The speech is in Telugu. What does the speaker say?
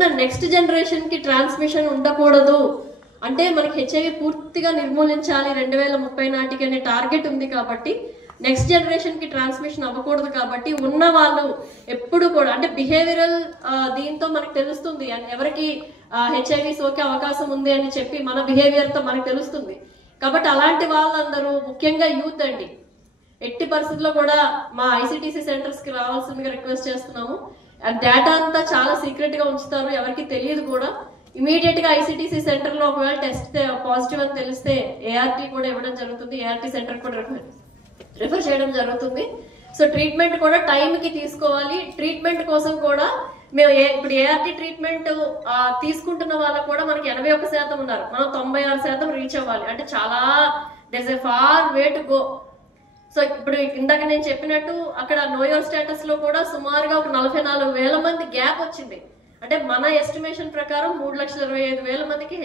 ఏమన్నా నెక్స్ట్ జనరేషన్ కి ట్రాన్స్మిషన్ ఉండకూడదు అంటే మనకి హెచ్ఐవి పూర్తిగా నిర్మూలించాలి 2030 నాటికి అనే టార్గెట్ ఉంది కాబట్టి నెక్స్ట్ జనరేషన్ కి ట్రాన్స్మిషన్ అవ్వకూడదు కాబట్టి ఉన్న వాళ్ళు ఎప్పుడు కూడా అంటే బిహేవియరల్ దీంతో మనకు తెలుస్తుంది ఎవరికి హెచ్ఐవి సోకే అవకాశం ఉంది అని చెప్పి మన బిహేవియర్ తో మనకు తెలుస్తుంది కాబట్టి అలాంటి వాళ్ళందరూ ముఖ్యంగా యూత్ అండి ఎట్టి పరిస్థితుల్లో కూడా మా ఐసిటిసి సెంటర్స్ కి రావాల్సిందిగా రిక్వెస్ట్ చేస్తున్నాము డేటా అంతా చాలా సీక్రెట్ గా ఉంచుతారు ఎవరికి తెలియదు కూడా ఇమీడియట్ గా ఐసిటిసి సెంటర్ లో ఒకవేళ టెస్ట్ పాజిటివ్ అని తెలిస్తే ఏఆర్టీ కూడా ఇవ్వడం జరుగుతుంది ఏఆర్టీ సెంటర్ కూడా రిఫర్ చేయడం జరుగుతుంది సో ట్రీట్మెంట్ కూడా టైం కి తీసుకోవాలి ట్రీట్మెంట్ కోసం కూడా మేము ఇప్పుడు ఏఆర్టీ ట్రీట్మెంట్ తీసుకుంటున్న వాళ్ళకు కూడా మనకి 81% ఉన్నారు మనం 96% రీచ్ అవ్వాలి అంటే చాలా there's a far way to go so ఇప్పుడు ఇందాక నేను చెప్పినట్టు అక్కడ నోయోర్ స్టేటస్ లో కూడా సుమారుగా ఒక 44,000 మంది గ్యాప్ వచ్చింది అంటే మన ఎస్టిమేషన్ ప్రకారం 3,25,000 మందికి